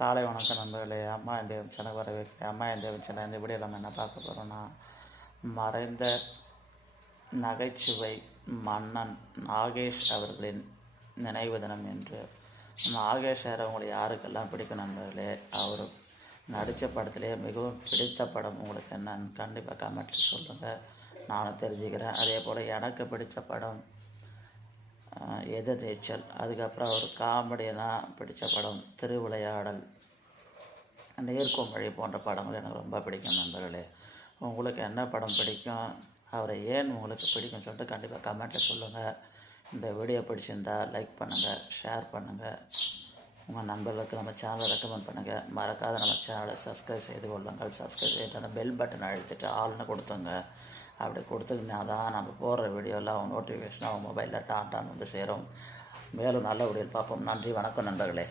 காலை வணக்கம் நண்பர்களே. அம்மா இந்த சேனல் வரவேற்கிறேன். அம்மா இந்த சேனல் இந்த வீடியோ நம்ம என்ன பார்க்க போகிறோன்னா, மறைந்த நகைச்சுவை மன்னன் நாகேஷ் அவர்களின் நினைவு தினம் என்று. நாகேஷ் சார் உங்களுக்கு யாருக்கெல்லாம் பிடிக்கும் நண்பர்களே? அவர் நடித்த படத்திலே மிகவும் பிடித்த படம் உங்களுக்கு என்னன்னு கண்டிப்பாக கமெண்ட்டில் சொல்லுங்கள், நானும் தெரிஞ்சுக்கிறேன். அதே போல் எனக்கு பிடித்த படம் எதிர்நீச்சல். அதுக்கப்புறம் ஒரு காமெடியெல்லாம் பிடித்த படம் திருவிளையாடல், நீர்க்கோமழி போன்ற படங்கள் எனக்கு ரொம்ப பிடிக்கும் நண்பர்களே. உங்களுக்கு என்ன படம் பிடிக்கும், அவரை ஏன் உங்களுக்கு பிடிக்கும்னு சொல்லிட்டு கண்டிப்பாக கமெண்ட்டில் சொல்லுங்கள். இந்த வீடியோ பிடிச்சிருந்தால் லைக் பண்ணுங்கள், ஷேர் பண்ணுங்கள், உங்கள் நண்பர்களுக்கு நம்ம சேனலை ரெக்கமெண்ட் பண்ணுங்கள். மறக்காத நம்ம சேனலை சப்ஸ்கிரைப் செய்து கொள்ளுங்கள். சப்ஸ்கிரைப் செய்து அந்த பெல் பட்டன் அழுத்திட்டு ஆள்னு கொடுத்துங்க. அப்படி கொடுத்தீங்கன்னா தான் நம்ம போடுற வீடியோவில் அவங்க நோட்டிஃபிகேஷன் அவங்க மொபைலில் டான் வந்து சேரும். மேலும் நல்ல வீடியோ பார்ப்போம். நன்றி, வணக்கம் நண்பர்களே.